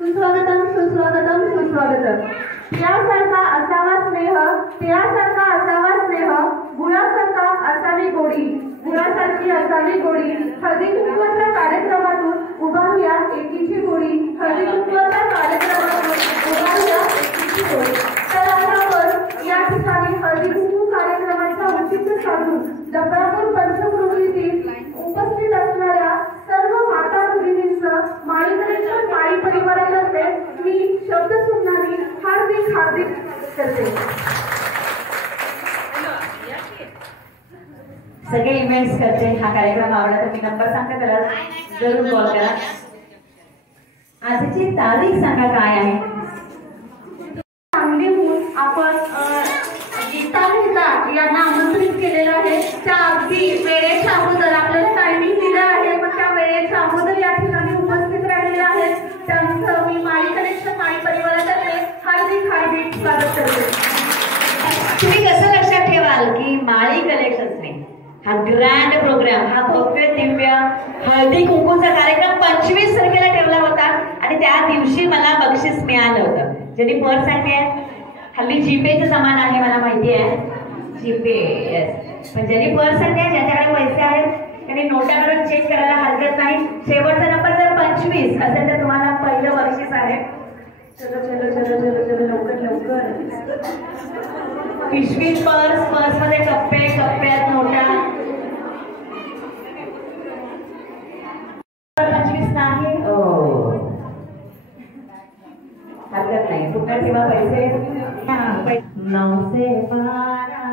सुस्वागतम सुस्वागतम सुस्वागतम. पियासारखा असावा स्नेह, पियासारखा असावा स्नेह, गुळासारखा असावी गोडी, गुळासारखी असावी गोडी. हळदी कुंकवाच्या कार्यक्रमातून उभारूया एकीची गोडी, हळदी कुंकवाच्या कार्यक्रमातून उभारूया एकीची गोडी. तर आता आपण या ठिकाणी हळदी कुंकू कार्यक्रमाचा औचित्य साधून डबळापूर पंचकृतीतील उपस्थित असणाऱ्या सर्व माता भगिनींचं माळीकरेश्वर माळी परिवारातर्फे मी शब्द सुमनानी हार्दिक हार्दिक करते. सगळे इव्हेंट्स करते. हा कार्यक्रम आवडला तर मी नंबर सांगते, त्याला जरूर कॉल करा. आजची तारीख सांगा काय आहे? सांगलीहून आपण गीता मेहता यांना आमंत्रित केलेलं आहे. त्या अगदी वेळेच्या अगोदर आपल्याला टायमिंग दिलं आहे, पण त्या वेळेच्या अगोदर या ठिकाणी उपस्थित राहिलेले आहेत. त्यांचं मी माळी कलेक्शन माळी परिवारातर्फे हार्दिक हार्दिक स्वागत करते. तुम्ही कसं लक्षात ठेवाल की माळी कलेक्शन्सने हा ग्रँड प्रोग्राम, हा भव्य दिव्य हळदी कुंकूचा कार्यक्रम 25 तारखेला ठेवला होता आणि त्या दिवशी मला बक्षीस मिळालं होतं. ज्यांनी पर्स आणली, हल्ली जीपेचं सामान आहे मला माहिती आहे, जीपे येस, पण ज्यांनी पर्स आणली, ज्यांच्याकडे पैसे आहेत त्यांनी नोटाकडून चेक करायला हरकत नाही. शेवटचा नंबर जर 25 असेल तर तुम्हाला पहिलं बक्षीस आहे. चलो चलो चलो चलो चलो लवकर लवकर. पिशवीत पर्स, पर्स मध्ये कप्पे, कप्प्यात नोटा. 25 नाही हरकत नाही, फुकट ठेवा पैसे. 9 से 12,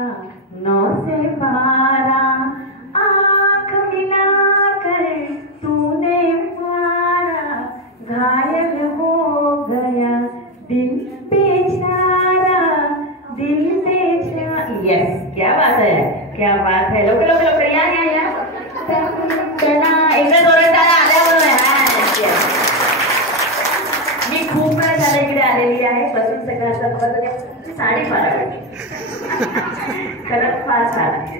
9 से 12 आँख मिला कर तूने मारा, घायल हो गया दिल बेचारा, दिल बेचारा. यस, क्या बात है, क्या बात है. लवकर लवकर लवकर या या या. एकदा जोरात टाळ्या आल्याबरोबर. मी खूप वेळ झाला इकडे आलेली आहे, बसून सगळं असं बघत साडी फार आवडली. खरंच फार छान आहे.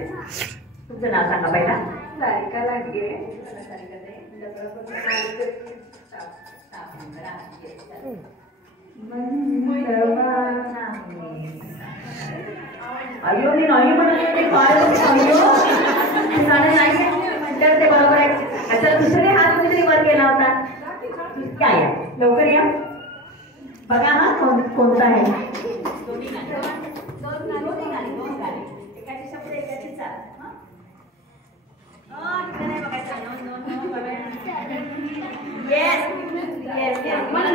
तुमचं नाव सांगा पहिला. सारिका लांडगे. अयो मी नाही म्हणते फार नाही करते बरोबर आहे. अच्छा दुसरे हात कुठेतरी वर केला होता काय? लवकर या बघा हा कोणता आहे. एकाची शब्द एकाची चाल. येस येस येस मला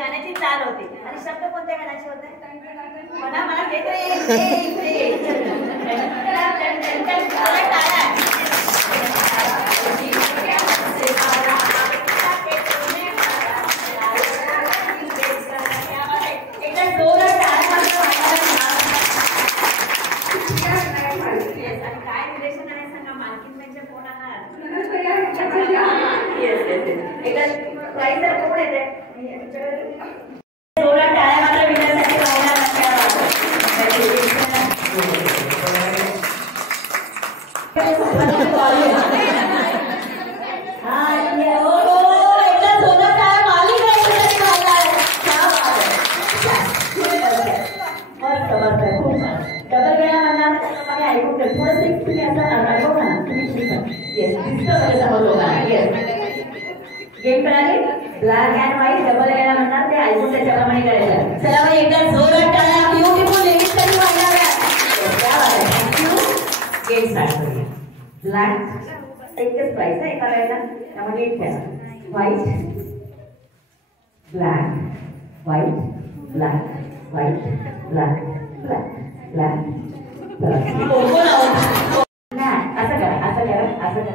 गाण्याची चाल होती आणि शब्द कोणत्या गाण्याचे होते मला मला ते गेम करायला ब्लॅक अँड व्हाईट डबल गेला म्हणणार ते ऐकून त्याच्याप्रमाणे करायचं. चला मग एकदा जोरात टाळ्या. ब्युटिफुल लेडीज कधी वाढणार आहे. थँक्यू. गेम स्टार्ट करूया. ब्लॅक एकच प्राइस आहे एका वेळेला, त्यामध्ये एक घ्या. White black white black white black black black असं करा असं करा असं करा.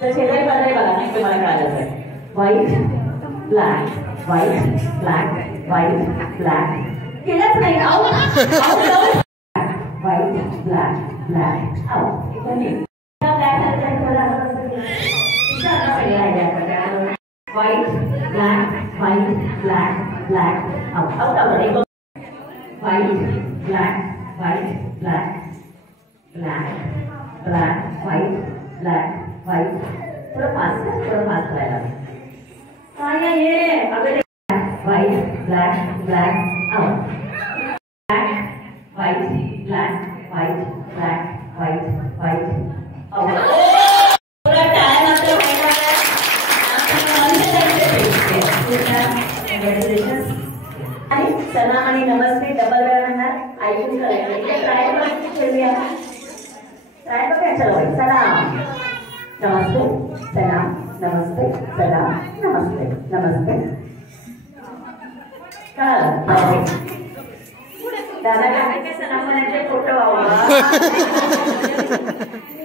तर शेजारी पाजारी बघा नाही तुम्हाला कळालं तर. White black white black white black केलंच नाही. White black black out. white, black, white, black, black. Out. White, black, white, black, black, black, white, black, white. थोड़ा फास्ट करायला. काय हे? अगं white, black, black, out. Black, white, black, white, black, white, white, out. पूरा time मात्र आणि सलाम आणि नमस्ते डबल वेळा म्हणणार ऐकून करायचं. ट्राय करूया. ट्राय करूया. चलो सलाम नमस्ते सलाम नमस्ते सलाम नमस्ते नमस्ते. दादा काय सलाम म्हणायचे फोटो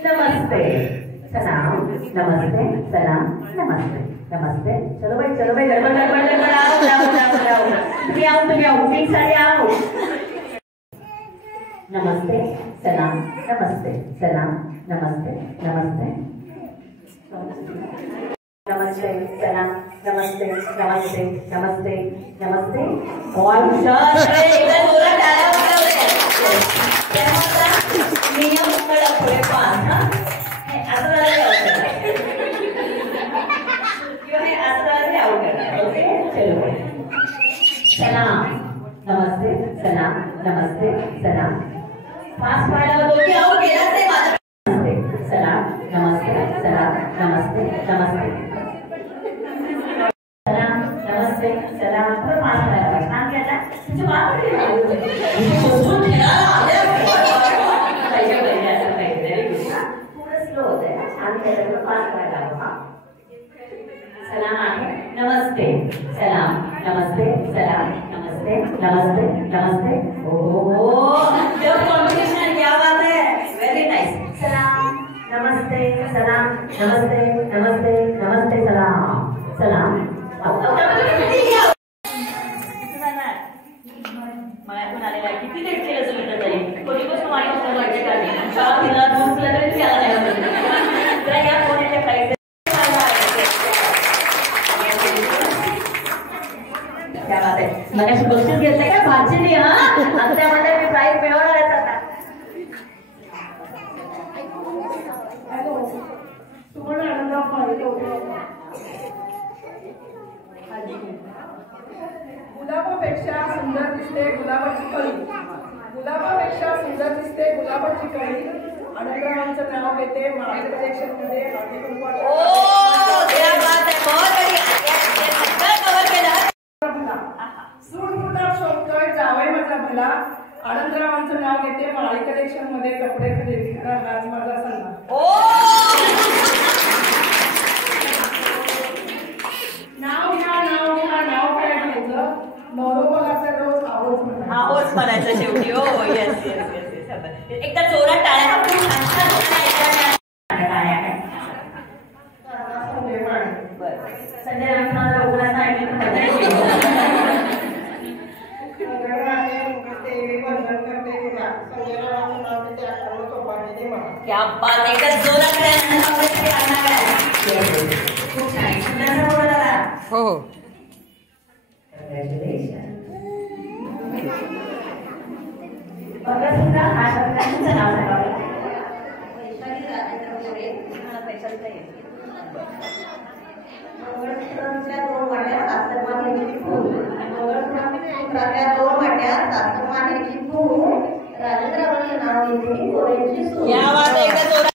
नमस्ते सलाम नमस्ते सलाम नमस्ते नमस्ते. चलो भाई गडबड तुम्ही आओ प्लीज सारे आओ. नमस्ते सलाम नमस्ते सलाम नमस्ते नमस्ते नमस्ते सलाम नमस्ते नमस्ते नमस्ते नमस्ते. और नियम कडक पुढे पाच. असं ओके. चलो सलाम नमस्ते सलाम नमस्ते सलाम. पाच पाहायला होतो की अहो गेला ते माझं. सलाम नमस्ते सलाम नमस्ते नमस्ते सलाम नमस्ते सलाम. पाच पाहायला छान केला तुझी बात थोडं स्लो होत आहे. छान केलं पाच पाहायला हवं. सलाम आहे नमस्ते सलाम नमस्ते सलाम नमस्ते नमस्ते नमस्ते. ओ कॉम्बिनेशन क्या बात है. Very nice. सलाम नमस्ते सलाम नमस्ते नमस्ते नमस्ते सलाम सलाम. मळ्यातून आलेला किती लेट केलं तुम्ही तरी. कोणी गोष्ट माझ्या वाटते का तिला दूध तरी प्याला नाही तर या फोनच्या काही मगाशी बक्षीस घेतलं का भाजीने. आता त्यामध्ये मी प्राईज मिळवणार आहे. आता गुलाबापेक्षा सुंदर दिसते गुलाबाची कळी. गुलाबापेक्षा सुंदर दिसते गुलाबाची कळी. आनंदरावांचं नाव घेते माळी कलेक्शन मध्ये. जावई माझा भला. आनंदरावांचं नाव घेते माळी कलेक्शन मध्ये कपडे खरेदी करा. आज माझा सन्मान. नाव घ्या काय म्हणायचं. नवरोबाचा रोज आहोच म्हणायचं शेवटी. हो येस एकदा जोरात टाळ्या. संजय क्या बात आहे. एकदा जोरात खूप छान सुंदर बोला. हो बघा सुद्धा आशा प्रकारचं नाव सांगावं. मंगळसूत्रांच्या 2 वाट्या सासरवाडीची फूल. मंगळसूत्रांच्या 2 वाट्या सासरवाडीची फूल. राजेंद्राबाईंचे नाव घेते कोरेची सून. क्या बात आहे. एकदा जोरात.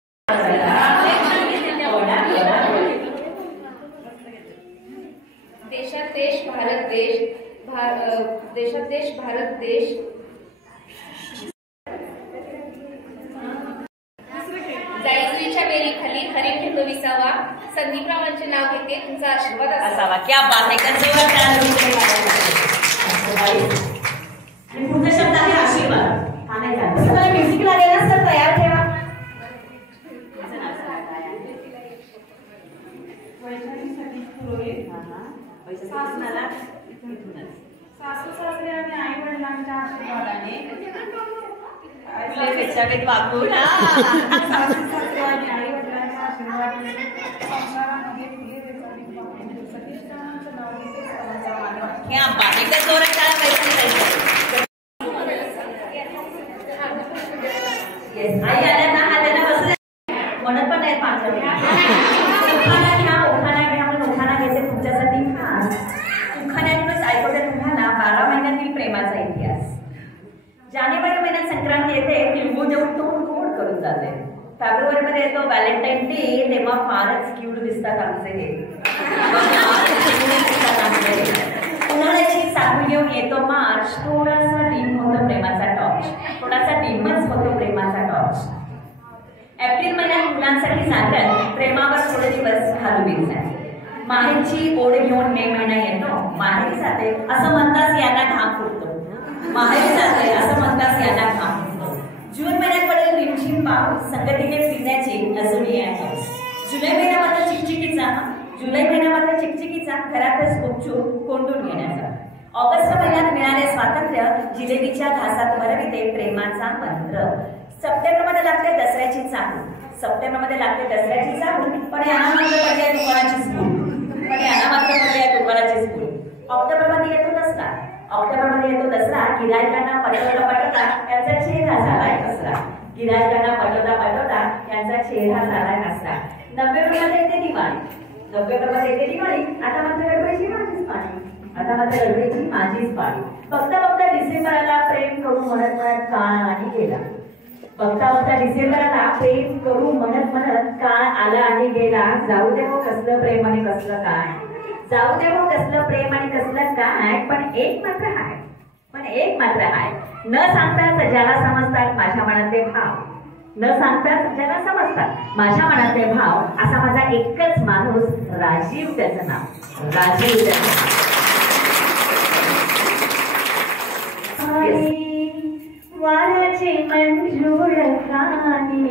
देशात देश भारत देश. देशात देश भारत देश. जायजुरीच्या वेलीखाली हरिखंड विसावा. संदीपरावांचे नाव घेते तुमचा आशीर्वाद असावा. क्या बात आहे. पुढचा शब्द आहे आशीर्वाद. म्युझिक लागेल ना सर तयार ठेवा. सासू सासरे आणि आई वडिलांच्या आशीर्वादाने वागून सासू सासरे आणि आई वडिलांच्या आशीर्वादाने संसारामध्ये क्या बात, एकदा जोरात टाळ्या पाहिजे. आई आल्या ना बसले म्हणत पण नाही माझं. उखाणा घ्या म्हणून उखाणा घ्यायचे तुमच्यासाठी खास. उखाण्यातूनच ऐकवते तुम्हाला 12 महिन्यातील प्रेमाचा इतिहास. जानेवारी महिन्यात संक्रांती येते, तिळगुळ देऊन तोंड गोड करून जाते. फेब्रुवारीमध्ये येतो व्हॅलेंटाईन डे, तेव्हा फारच क्यूट दिसतात आमचे हे. उन्हाळ्याची साखळी घेऊन येतो मार्च, थोडासा डिम होतो प्रेमाचा टॉर्च. थोडासा डिमच होतो प्रेमाचा टॉर्च. एप्रिल महिन्यात मुलांसाठी जातात, प्रेमावर थोडे दिवस घालून जाते. माहेरची ओढ घेऊन मे महिना येतो, माहेरी जाते असं म्हणताच यांना घाम फुटतो. माहेरी जाते असं म्हणताच यांना घाम फुटतो. जून महिन्यात पडेल रिमझिम पाऊस, संगतीने फिरण्याची अजूनही आहे. जुलै महिना मात्र चिकचिकीचा घरातच गुपचूप कोंडून घेण्याचा. ऑगस्ट महिन्यात मिळाले स्वातंत्र्य, जिलेबीच्या घासात भरविते प्रेमाचा मंत्र. सप्टेंबरमध्ये लागते दसऱ्याची चाहूल, पण यांना मात्र पडली दुकानाची स्कूल. ऑक्टोबरमध्ये येतो दसरा, गिरायकांना पटवता यांचा चेहरा झालाय कसला. नोव्हेंबरमध्ये येते दिवाळी. आता मात्र गडबडीची माझीच पाळी. बघता डिसेंबरला प्रेम करू म्हणत काळ आणि गेला. काळ आला आणि गेला. जाऊ दे हो कसलं प्रेम आणि कसलं काय. पण एक मात्र हाय. न सांगताच ज्याला समजतात माझ्या मनातले भाव. असा माझा एकच माणूस, राजीव त्याचं नाव. वाऱ्याची मंजूळ खाणी.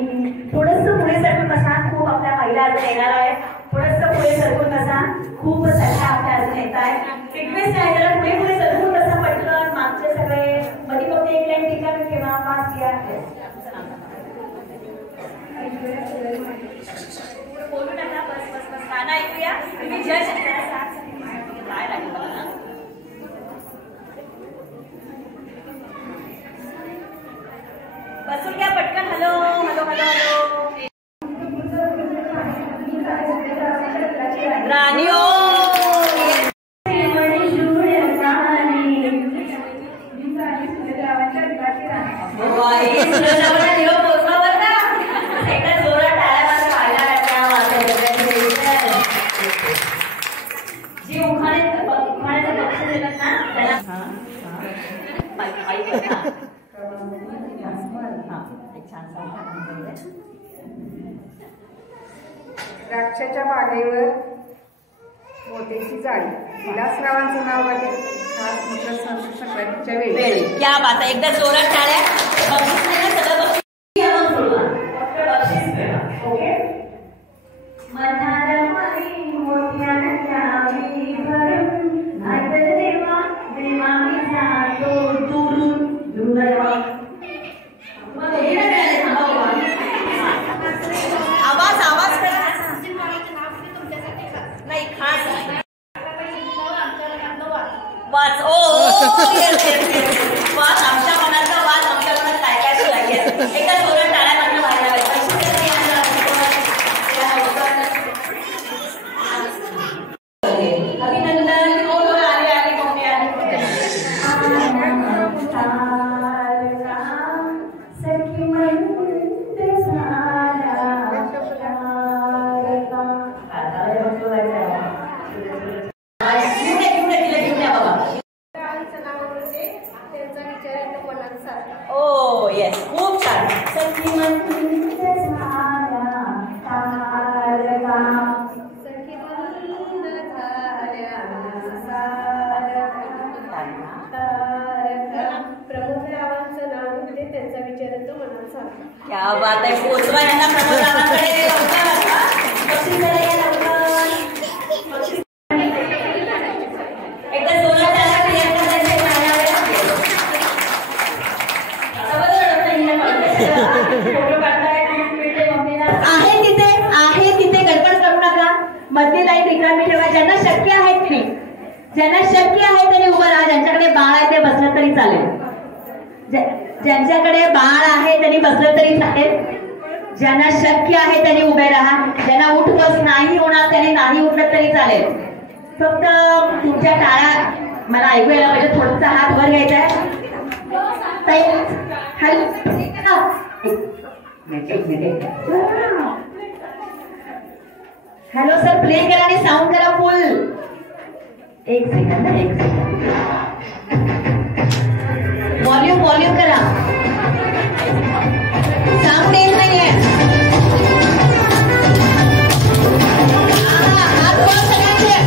थोडंसं पुढे सरकून बसा, खूप आपल्या महिला अजून येणार आहेत. थोडंसं पुढे सरकून बसा, खूप सगळ्या आपल्या अजून येत आहेत. रिक्वेस्ट आहे जरा पुढे सरकून बसा पटकन. मागचे सगळे मध्ये फक्त एक लाईन ठिकाण ठेवा. पास घ्या. बोलू नका, बस गाणं ऐकूया. तुम्ही जज काय लागेल बघा. बसून घ्या पटकन. हॅलो. रानियो जी उखाण्याचं बक्षीस देतात ना त्याला द्राक्षाच्या बागेवर मोत्याची जाळी. विलासरावांचं नाव आहे. खास मकर संक्रांतीच्या वेळी. क्या बात आहे. एकदा जोरात टाळ्या. बक्षीस नाही ना, सगळं बक्षीस. ओके. आवाज नाही खास वाच. वाच आमच्या मनाचा वाच. आमच्या मनात काय सुधारी आहे. एकदा जोरात टाळ्या मात्र व्हायला अभिनंदन. आले कोणते आले. ओ येस, खूप छान. प्रमोदरावांचं नाव होते, त्यांचा विचार येतो मनाचा. क्या बात आहे. पोचवा यांना प्रमोदरावांकडे. एकदा जोरात आहे तिथे गडबड करू नका. मधली लाईन रिकामी ठेवा. ज्यांना शक्य आहे तुम्ही ज्यांना शक्य आहे त्यांनी उभं राहा. ज्यांच्याकडे बाळ आहे ते बसलं तरी चालेल. ज्यांच्याकडे बाळ आहे त्यांनी बसलं तरी चालेल. ज्यांना शक्य आहे त्यांनी उभे राहा. ज्यांना उठ बस नाही होणार त्यांनी नाही उठलं तरी चालेल. फक्त तुमच्या टाळा मला ऐकू यायला पाहिजे. थोडासा हात वर घ्यायचा आहे. हॅलो सर, प्ले करा आणि साऊंड करा फुल. एक सेकंड. व्हॉल्यूम करा. साऊंड येत नाहीये. हात वर सगळ्यांचे.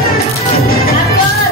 हात वर.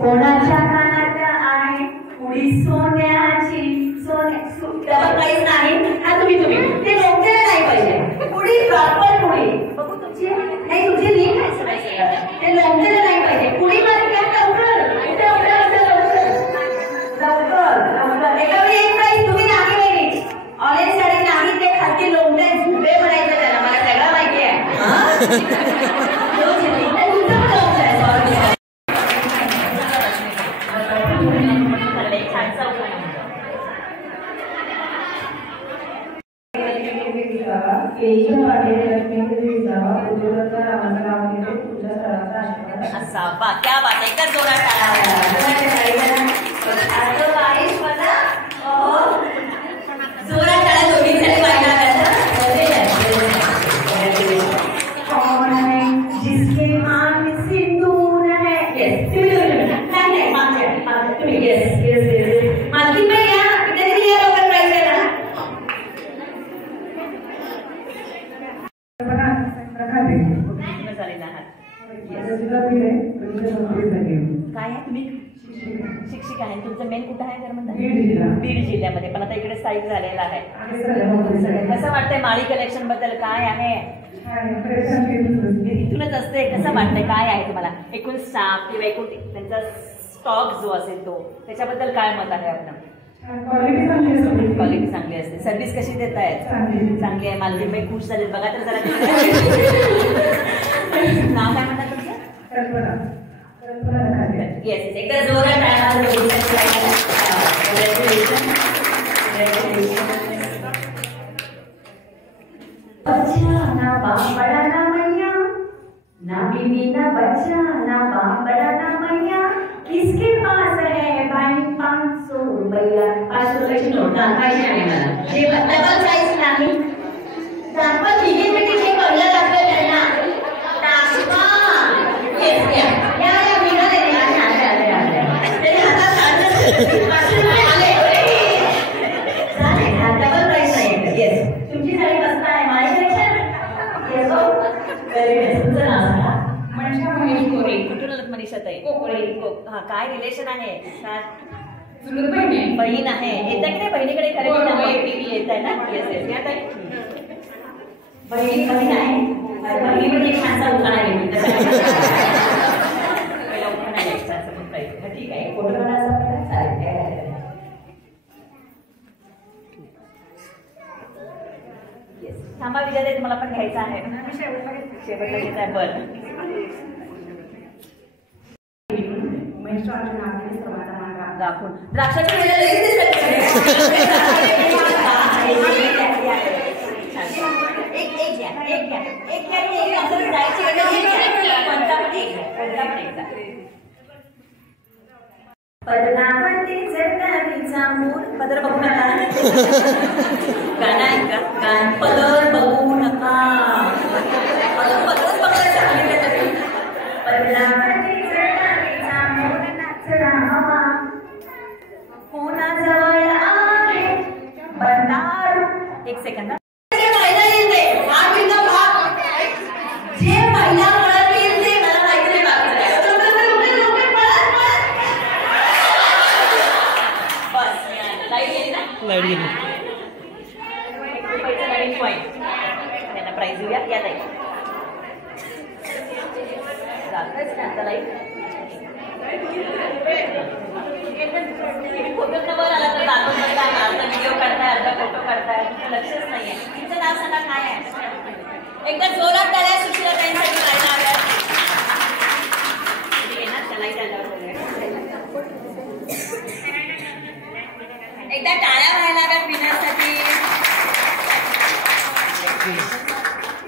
कोणाच्या कानात आहे उडी सोन्याची. काहीच नाही. हा तुम्ही ते लोकांना नाही पाहिजे. पुढी प्रॉपर पुढी बघू तुमची नाही. तुमची लिंक आहे. ते लोकांना नाही पाहिजे. पुढी मध्ये काय लवकर एका वेळी एक प्राईज तुम्ही नाही वेगळी. ऑरेंज साडी नाही ते खालती लोंढे झुबे म्हणायचं त्याला. मला सगळं माहिती आहे. क्या बात है. जोरात जिसके मान सिंदूर है. मालकी में या लवकर प्राइस आहे ना. काय आहे तुम्ही शिक्षिका आहे. तुमचं मेन कुठं आहे तर म्हणतात बीड जिल्ह्यामध्ये. पण आता इकडे स्थायिक झालेला आहे. कसं वाटतंय माळी कलेक्शन बद्दल काय आहे. इथूनच असते. कसं वाटतंय काय आहे तुम्हाला एकूण स्टाफ किंवा एकूण त्यांचा स्टॉक जो असेल तो त्याच्याबद्दल काय मत आहे आपलं. क्वालिटी चांगली असते. सर्व्हिस कशी देत आहेत. चांगली आहे. मालकीबाई खुश झाले बघा तर जरा. नाव काय म्हणतात तुमचं. येस एकदा जोरात ना बांबड़ा ना मैया ना बीबी ना बच्चा ना बांबड़ा ना मैया. किसके पास है भाई 500 रुपया. 500 रुपयाची नोट दाखवायची आहे मला. जे डबल साईज नाही. दाखवा तिघी मिठी हे कळलं दाखवलं त्यांना. दाखवा. येस या विना देणे. आले हातात डबल प्राइस नाही. येस हा काय रिलेशन आहे? चुलत बहीण आहे. बहीण आहे. येतं की नाही बहिणीकडे खरेदी येत आहे ना? येस यात आहे. बहीण आहे. बहिणीमध्ये एक छानसा उखाणा आहे. पहिला उखाणा आहे एक छानसा पण प्राईज. ठीक आहे. फोटो काढायचा चालेल. थांबा विजय तुम्हाला पण घ्यायचं आहे. शेवटला घेत आहे. बरं दाखवून द्राक्षाच्या पदर बघू नका. गाणं ऐका. पदर बघू नका. एक सेकंड. लाईट गेली. नवीन पॉईंट त्यांना प्राईज देऊया. या ताई फोटो नंबर आला तर दाखवून करताय. अर्धा व्हिडिओ काढताय, अर्धा फोटो काढताय. लक्षच नाहीये. तुमचं नाव सांगा काय आहे? एकदा जोरात टाळ्या सुशीला त्यांसाठी लागणार. त्यालाही एकदा टाळ्या व्हायला लागत विनयसाठी.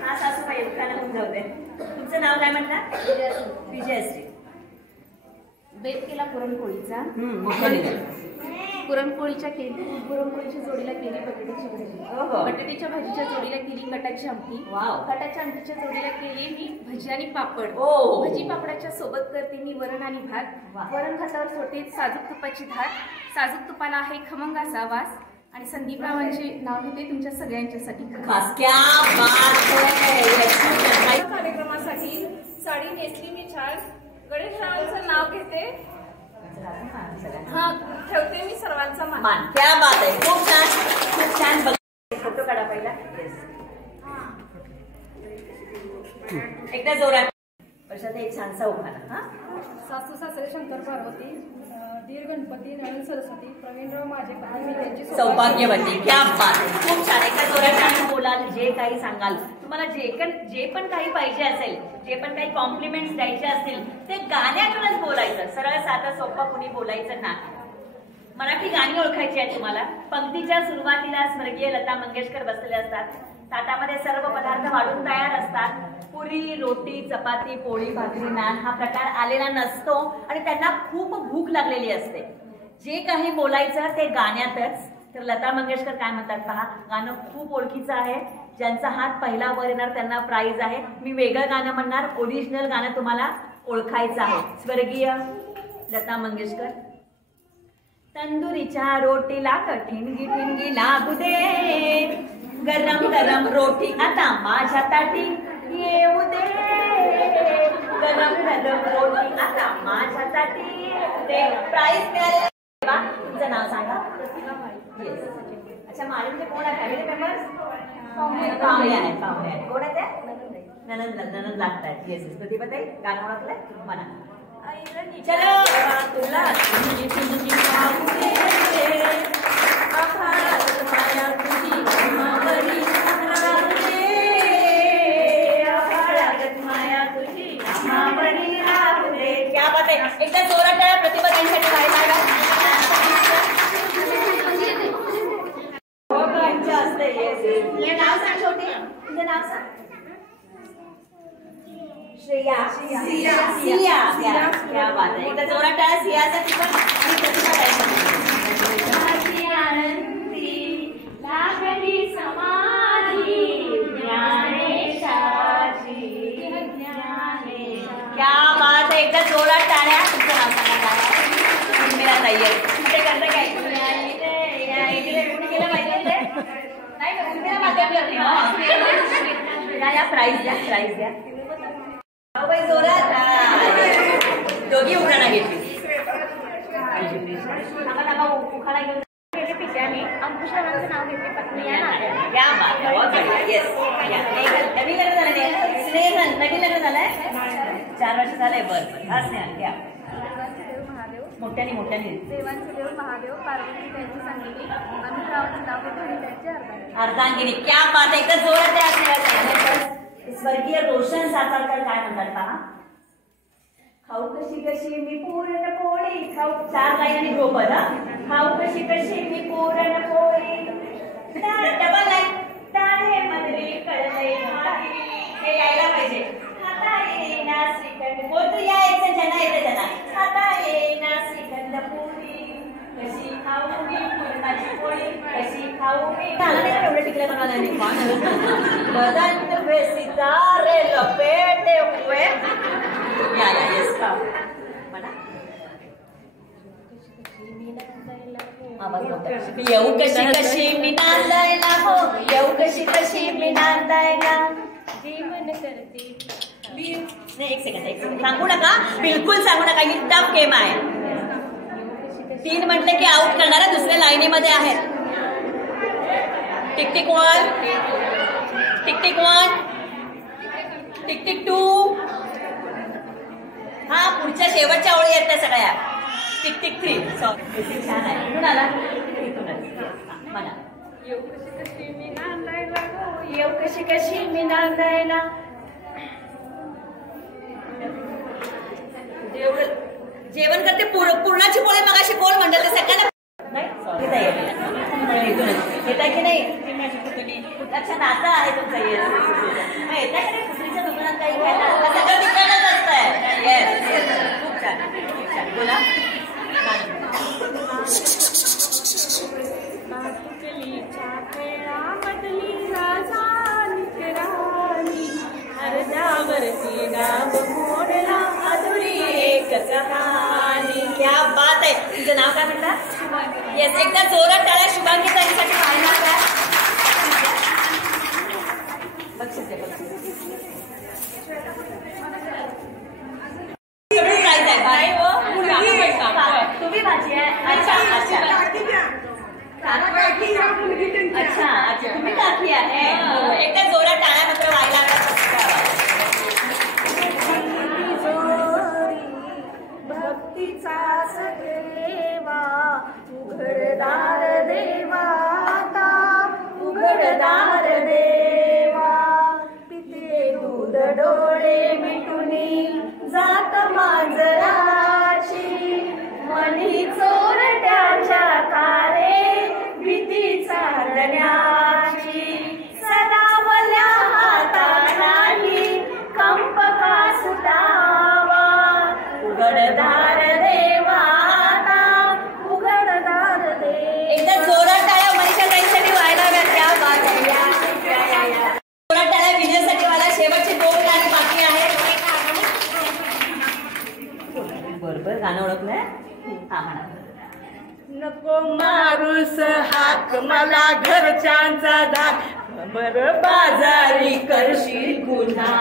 हा सासूबाई दुकानं होऊन जाऊ दे. तुमचं नाव काय म्हणता? विजयश्री. बेत केला पुरणपोळीचा. पुरणपोळीच्या जोडीला केली बटाट्याची भाजी. बटाट्याच्या भाजीच्या जोडीला केली कटाची आमटी. कटाच्या आमटीच्या जोडीला केली मी भजी आणि पापड. भजी पापडाच्या सोबत करते मी वरण आणि भात. वरण भातावर सोडते साजूक तुपाची धार. साजूक तुपाला आहे खमंग असा वास. आणि संदीपरावांचे नाव घेते तुमच्या सगळ्यांच्यासाठी. कार्यक्रमासाठी साडी नेसली मी छान. गणेशरावांचं नाव घेते. हा ठेवते मी सर्वांचा मान. क्या बात आहे. खूप छान खूप छान. फोटो काढा पहिला. एकदा जोरात. वर्षात एक छानसा उखाणा. सासू सासरे शंकर पार्वती. धीर गणपती नळन सरस्वती. प्रवीणराव माझे मी त्यांची सौभाग्यवती. क्या बात आहे. खूप छान. एका जोरात बोलाल. जे काही सांगाल तुम्हाला जे पण काही पाहिजे असेल, जे पण काही कॉम्प्लिमेंट्स द्यायचे असतील ते गाण्यातूनच बोलायचं. सरळ साधं सोपं कुणी बोलायचं नाही. मराठी गाणी ओळखायची आहेत तुम्हाला. पंक्तीच्या सुरुवातीला स्वर्गीय लता मंगेशकर बसलेले असतात. ताटामध्ये सर्व पदार्थ वाढून तयार असतात. पुरी, रोटी, चपाती, पोळी, भाकरी, नान हा प्रकार आलेला नसतो आणि त्यांना खूप भूक लागलेली असते. जे काही बोलायचं ते गाण्यातच. तर लता मंगेशकर काय म्हणतात पहा. गाणं खूप ओळखीचं आहे. ज्यांचा हात पहिला वर येणार त्यांना प्राइज आहे. मी वेगळं गाणं म्हणणार. ओरिजिनल गाणं तुम्हाला ओळखायचं आहे. स्वर्गीय लता मंगेशकर. तंदुरीच्या रोटीला ठिणगी लागू दे. गरम गरम रोटी आता माझ्या ताटी येऊ दे. गरम गरम रोटी आता माझ्या ताटी दे. प्राइज मिळाले. तुमचं नाव सांगा. अच्छा माळीचे कोण आहे? Family members? पाहुणे आहेत. कोण आहे ते? ननंद लागतात. येस प्रतिभाताई गाणं ओळखलंय म्हणा. चलो तुला क्या बात आहे. एकदा जोरात टाळ्या प्रतिभा त्यांच्यासाठी व्हायला तुझं नाव सांग. छोटे तुझं नाव सांग. श्रेया. सिया. क्या बात आहे. एकदा जोरात टाळ्या सियाचा क्या बात आहे. एकदा जोरात टाळ्या. तुमचं नाव सांगा काय आहे? मेरा तैय्यर. कुठे करता काय केलं पाहिजे नाही का? उर्मिला माध्यम या प्राइज द्या. जोरात दोघी उखाणा घेतली. उखाणा घेऊन पित्याने अंकुशरावांचं नाव घेतले पत्नी या नात्याने. क्या बात आहे, बहुत बढ़िया. येस, नवीन लग्न झालं नाही? स्नेहल नवीन लग्न झालंय? 4 वर्ष झालंय. बरं हा स्नेहल घ्या. मोठ्याने देवांचे देव महादेव पार्वती त्यांची सांगितली अंकुशरावांचं नाव घेतले आणि त्यांचे अर्धांगिनी. क्या बात आहे, एकच जोरात आहे स्नेहल. स्वर्गीय रोशन सातारकर काय म्हणतात पहा. खाऊ कशी कशी मी पूर्ण पोळी खाऊ. 4 लाईन आणि ग्रोपर. खाऊ कशी कशी मी पूर्ण पोळी. Double line. तारे मधली कळले हे यायला पाहिजे. खाता येईना श्रीखंड. बोल तू या एक जना येते जना. खाता येईना श्रीखंड पोळी कशी खाऊ मी पूर्णाची पोळी कशी खाऊ मी. एवढं टिकलं कोणाला नाही. बदन पे सितारे लपेटे हुए. येऊ कशी कशी मी नांदायला हो. येऊ कशी कशी मी नांदायला. जीवन करते एक सेकंड सांगू नका. बिलकुल सांगू नका. ही टफ गेम आहे. 3 म्हटले की आउट करणारा दुसऱ्या लाईनीमध्ये आहेत. Tick tick 1 tick tick 1 tick tick 2. हा पुढच्या शेवटच्या ओळी आहेत त्या सगळ्या. Tick tick 3. सॉरी छान आहे. कुठून आला? म्हणा. येऊ कशी कशी मी नांदायला हो. येऊ कशी कशी मी नांदायला. जेवण करते पूर्णाची पोळी. मगाशी कोण म्हणतात ते सगळ्यांना नाही. सॉरी येता की नाही? अच्छा नाता आहे तुमचा. येता की नाही? कुत्रीच्या दुकानात काही घ्यायला सगळं विकायलाच असतंय. येस येस खूप छान बोला. क्या बात आहे. तुझं नाव काय म्हणतात? येस एकदा जोरात टाळ्या शुभांगी ताईंसाठी पाहणार का? बक्षीस आहे. तुम्ही माझी आहे. अच्छा अच्छा अच्छा अच्छा तुम्ही काकी आहे. एकदा जोरात टाळ्या मात्र व्हायला. भक्तीचा सदेवा उघडदार देवा उघडदार देवा. पिते दूध डोळे मिटुनी जात मांजराची मनी चोरट्याच्या कारे भीती चालण्याची. सदावल्या हाताळाली कंप का सुटावा. उघडदार देवा उघडदार देवा. एकदा जोरात टाळ्या मनीषा ताईंसाठी व्हायला हव्यात. क्या बात आहे. जोरात टाळ्या विजयसाठी व्हायला. शेवटचे 2 गाणी बाकी आहेत. बरोबर गाणं ओळखलंय. हा म्हणा. नको मारूस हाक मला घरच्यांचा धाक. बरं बाजारी करशील गुन्हा.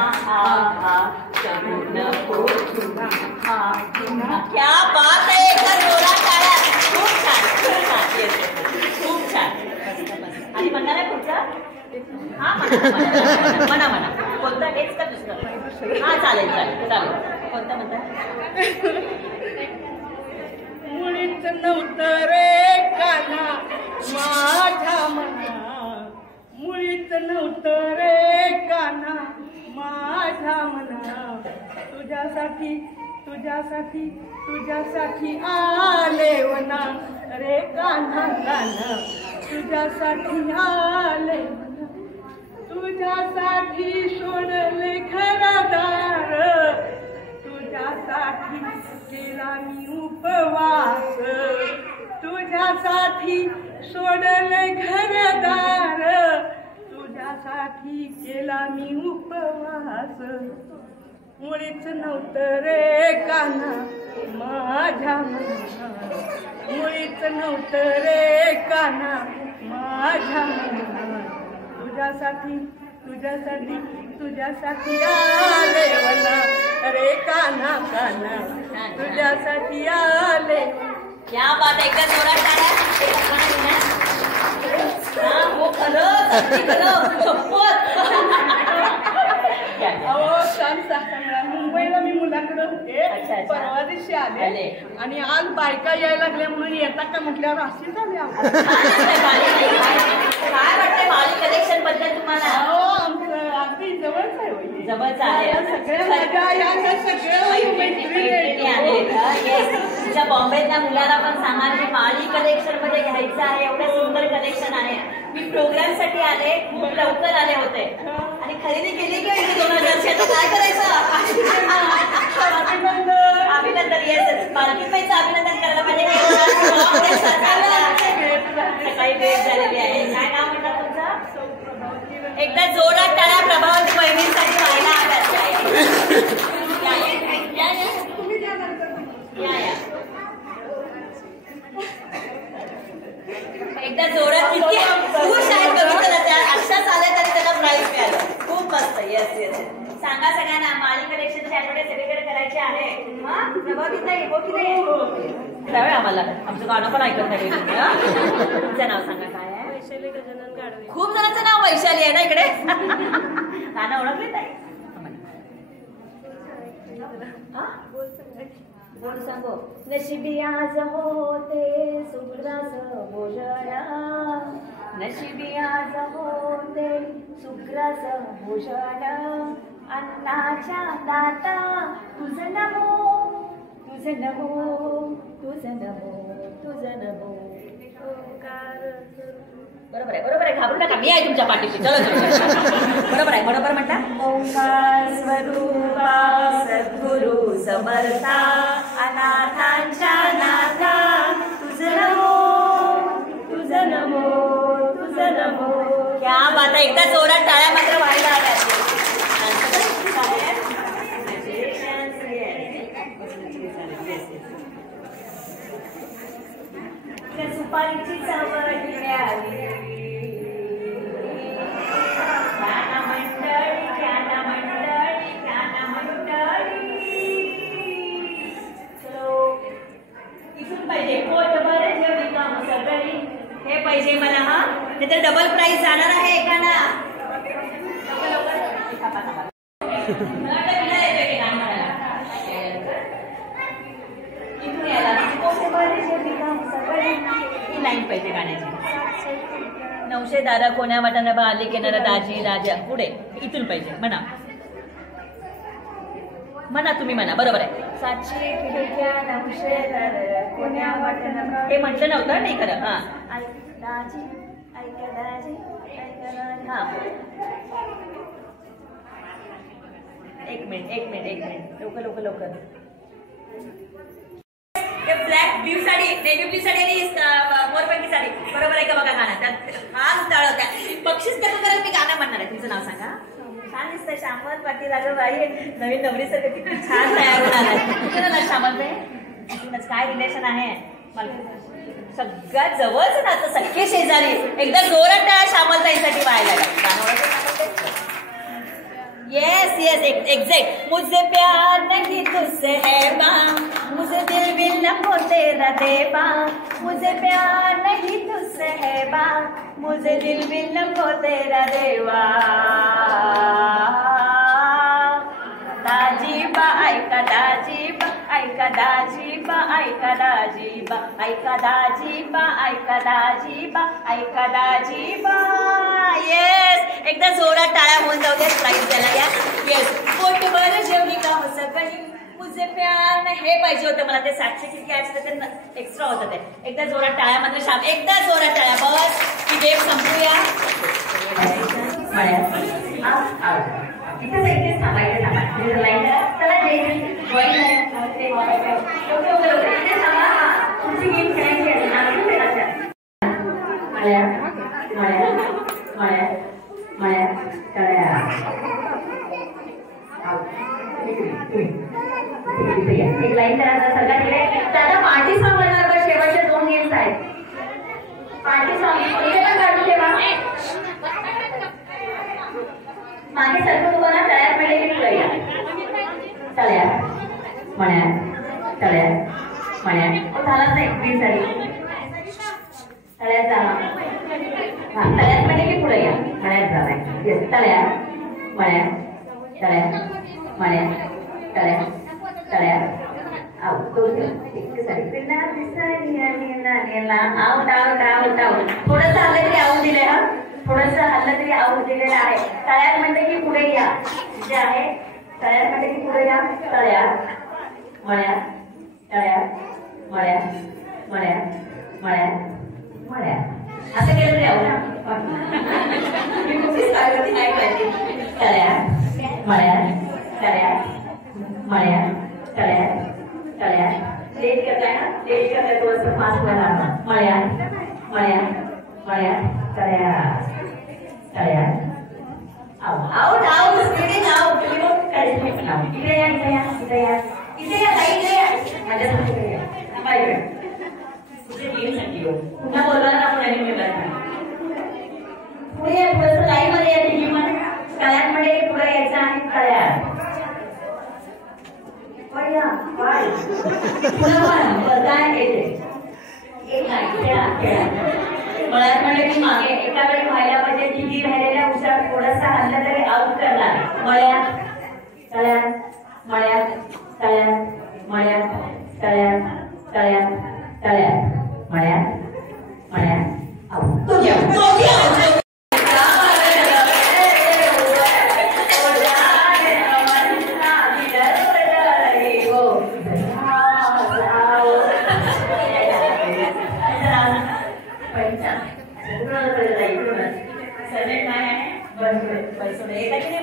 क्या बात आहे. एकदा जोरात टाळ्या. खूप छान खूप छान. येस खूप छान. आणि म्हणणार आहे पुढचा. हा म्हणा म्हणा. कोणता हेच का दुसरं? हा चालेल चालेल चालेल. कोणता म्हणता? मुळीच नव्हतं रे काना माझ्या मना. मुळीच नव्हतं रे काना माझ्या मना. तुझ्यासाठी तुझ्यासाठी तुझ्यासाठी आले वना रे कान्हा कान्हा. तुझ्यासाठी आले वना. तुझ्यासाठी सोडले घरदार. तुझ्यासाठी केला मी उपवास. तुझ्यासाठी सोडले घरदार. तुझ्यासाठी केला मी उपवास. मुळीच नव्हतं रे कान्हा माझ्या मना. मुळीच नव्हतं रे कान्हा माझ्या मना. तुझ्यासाठी तुझ्यासाठी तुझ्यासाठी आले वना रे कान्हा कान्हा तुझ्यासाठी आले. क्या बात आहे. एकदा जोरात टाळ्या. हो खरंच अगदी खरं. शपथ. अहो सांग मुंबईला मी मुलाकडे होते. परवा दिवशी आले आणि आज बायका यायला लागल्या म्हणून येतात का म्हटल्यावर अशी झाली. काय वाटतंय माळी कलेक्शन बद्दल तुम्हाला? हो आमचं अगदी जवळच आहे. जवळच आहे. सगळ्या माझ्या या सगळ्या मैत्रिणी आहेत. तुझ्या बॉम्बेतल्या मुलाला पण सांगा की माळी कलेक्शन मध्ये घ्यायचं आहे. एवढं सुंदर कलेक्शन आहे. मी प्रोग्राम साठी आले. खूप लवकर आले होते आणि खरेदी केली की 2000ची. आता काय करायचं? अभिनंदन. येस मालकीबाईचं अभिनंदन करायला पाहिजे. सकाळी भेट झालेली आहे. काय नाव म्हणतात तुमचं? एकदा जोरात टाळ्या प्रभावती बहिणींसाठी व्हायला एकदा जोरात किती खुश आहेत बघितलं. त्या अशाच आल्या तरी त्यांना प्राईज मिळालं. खूप मस्त. Yes yes. सांगा सगळ्यांना माळी कलेक्शनची ऍडव्हर्टाईज सेलिब्रेट करायची आहे. आम्हाला आमचं गाणं पण ऐकत नाही. तुमचं नाव सांगा. काय आहे? वैशाली गजानन गाडवे. खूप जणांचं नाव वैशाली आहे ना इकडे. गाणं ओळखले नाही? बोल सांगो. नशिबी आज होते सुग्रास भोजन. नशिबी आज होते सुग्रास भोजन. अन्नाच्या दाता तुझं नमो तुझं नमो तुझं नमो तुझं नमो. बरोबर आहे. बरोबर आहे. घाबरू नका. मी आहे तुमच्या पाठीशी. चलो बरोबर आहे. बरोबर म्हणता. ओंकार स्वरूपा सद्गुरु समर्था अनाथांच्या नाथा तुझं नमो तुझं नमो तुझं नमो. क्या बात आहे. एकदा जोरात टाळ्या मात्र व्हायला आल्या. सुपारीची सवय मिळाली. गाना मंडळी गाना मंडळी गाना मंडळी. चलो इथून पाहिजे पोटभर जेवढी काम सगळी. हे पाहिजे मला. हा नाही तर डबल प्राईज जाणार आहे एकाला. इथून यायला ही लाईन पाहिजे गाण्याची. 900 दारा कोण्या वाटाणा बा आले केनारा दाजी राजा. पुढे इथून पाहिजे. म्हणा म्हणा तुम्ही म्हणा. बरोबर आहे. 700 खिडक्या 900 दार कोण्या वाटाणा. हे म्हटलं नव्हतं नाही खरं. हा दाजी ऐका दाजी ऐका. हा एक मिनिट लवकर लवकर. Black blue sari navy blue sari आणि मोरपंखी साडी. बरोबर आहे का बघा गाणं. त्यात हाच टाळ होत्या. बक्षीस कसं करायला मी गाणं म्हणणार आहे. तुमचं नाव सांगा. छान दिसतंय. श्यामल पाटील. अगं बाई नवीन नवरीसारखं किती छान तयार होणार आहे. तुझं नाव श्यामल. काय रिलेशन आहे? सगळ्यात जवळच ना सख्खे शेजारी. एकदा जोरात टाळ्या श्यामलताईसाठी व्हायला. Yes yes exact. मुझे प्यार नहीं तुझसे है माँ मुझे दिल विल हो तेरा देवा. मुझे प्यार नहीं तुझसे है माँ मुझे दिल विल हो तेरा देवा. दाजीबा ऐका दाजीबा ऐका दाजीबा ऐका दाजीबा ऐका दाजीबा ऐका दाजीबा ऐका दाजीबा. येस एकदा जोरात टाळ्या होऊन जाऊ द्या. प्राईज द्यायला या. येस पोटभर जेवली का हो सगळी मुझे प्यार नाही. हे पाहिजे होतं मला. ते 700 किती ऍड ते एक्स्ट्रा होतं ते. एकदा जोरात टाळ्या मात्र शाम. एकदा जोरात टाळ्या. बस ही गेम संपूया. इथेच थांबायचं. चला जॉईन तुमची गेम खेळायची आहे. मळ्या मळ्या मळ्या मळ्या तळ्या. एक लाईन करायचं सरकार तिकडे. त्याला पार्टी सॉंग म्हणणार. शेवटच्या 2 गेम्स आहेत. पार्टी सॉंग पण काढून ठेवा. मागे सरकून उभा राहा, तळ्यात पडले की पुढे या. तळ्यात मळ्यात तळ्यात मळ्यात झालाच नाही ग्रीन साडी. तळ्यात जा. हा तळ्यात पडले की पुढे या. मळ्यात जाणार. येस तळ्यात मळ्यात तळ्यात मळ्यात तळ्यात तळ्यात आउट. थोडंसं हल्लं तरी आऊट दिलंय. हा थोडंसं हल्लं तरी आऊट दिलेलं आहे. तळ्यात म्हणते की पुढे या. जे आहे तळ्यात म्हणते की पुढे या. तळ्यात मळ्यात तळ्यात मळ्यात मळ्यात मळ्यात मळ्यात असं केलं तरी आऊट. मी कुठलीच कागदी नाही पाहिजे. तळ्यात मळ्यात तळ्यात मळ्यात तळ्यात तळ्यात लेट करताय ना. लेट करताय थोडंसं फास्ट व्हायला. मळ्यात मळ्यात मळ्यात तळ्यात तळ्यात out out out. Speeding out. इकडे या इथे या इथे या इथे या इथे या माझ्यासमोर इकडे या. पाहिजे कुठे गेम साठी हो पुन्हा बोलवा ना. आपण आणि मिळाला पुढे या. थोडंसं लाईन मध्ये या. टीव्ही मध्ये तळ्यात मध्ये पुढे यायचं आणि तळ्यात मळ्यात म्हणलं की मागे एका वेळी व्हायला पाहिजे. किती राहिलेल्या उशात थोडासा हल्ला तरी आऊट करणार. मळ्यात तळ्यात मळ्यात तळ्यात मळ्यात तळ्यात तळ्यात तळ्यात मळ्यात मळ्यात आऊट.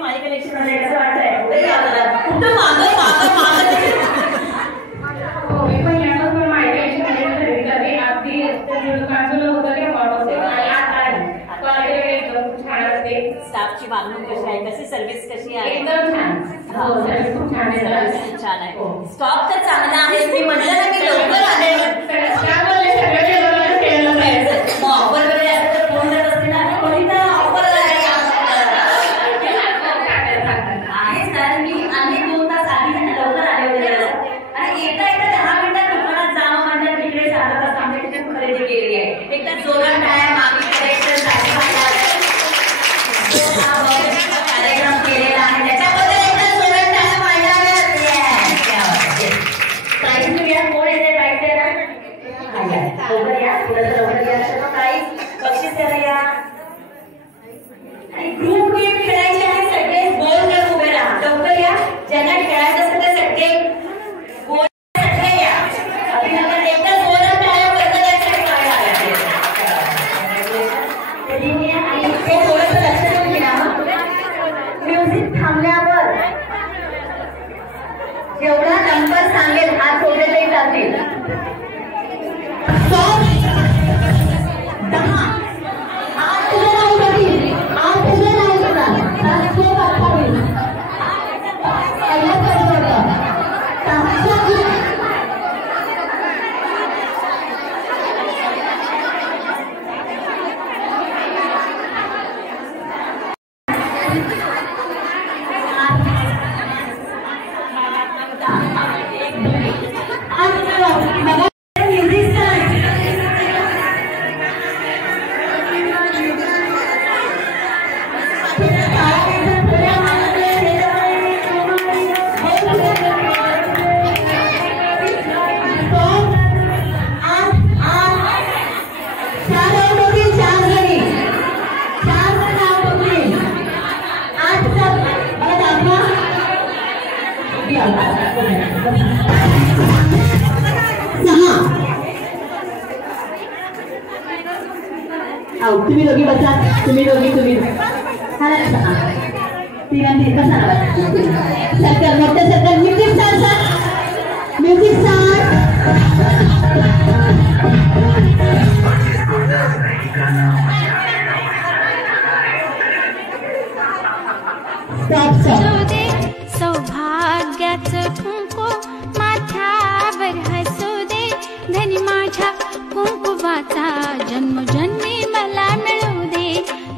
माळी कलेक्शन मध्ये कसं वाटतंय? कुठं मागं मागं मागं स्टाफची वागणूक कशी आहे? कशी सर्व्हिस कशी आहे? एकदम छान. खूप छान आहे. छान आहे. स्टॉक तर चांगला आहे. मी म्हटलं ना मी लवकर आले. ऑफर वगैरे असं तर फोन करत असते ना. कोणी तर ऑफर आहेच कारण मी आम्ही 2 तास आधी लवकर आले होते आणि येता येता 10 मिनिटात दुकानात जावं म्हणतात. तिकडे 7 तास आम्ही तिथे खरेदी केली आहे. एकदा जोरात टाळ्या मागे कार्यक्रम केलेला आहे. त्याच्याबद्दल एकदा जोरात टाळ्या मांडाव्यात. प्राईज मिळूया. कोण येते प्राईज द्यायला? लवकर या. थोडंसं लवकर या. सर्व प्राईज बक्षीस द्यायला या. आणि ग्रुप गेम खेळायचे आहे. सगळे गोल करत उभे राहा. लवकर या. ज्यांना खेळायचं असेल तर सगळे गोल सगळे या. अभिनंदन. एकदा जोरात टाळ्या बद्दल यासाठी पाहायला आणि ते थोडंसं लक्ष देऊन घ्या. म्युझिक थांबल्यावर जेवढा नंबर सांगेल हात सोडले तरी चालतील. 10 8 नाव कधी 8 नाव करा 728 तुम्ही दोघी बसा. तुम्ही दोघी तिघांनी बसा. सर्कल मोठं circle. Music start. Music start. सौभाग्याचं कुंकू माथ्यावर हसू दे. धनी माझ्या कुंकुवाचा जन्मोजन्मी मला मिळू दे.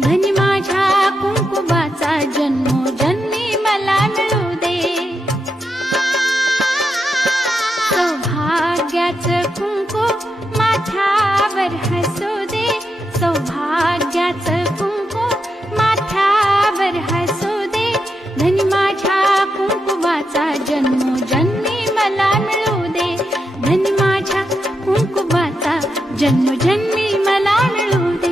धनी माझ्या कुंकुवाचा जन्मोजन्मी माथ्यावर हसू दे, सौभाग्याचं कुंकू माथ्यावर हसू दे, धनी माझ्या कुंकुवाचा जन्मोजन्मी मला मिळू दे, धनी माझ्या कुंकुवाचा जन्मोजन्मी मला मिळू दे.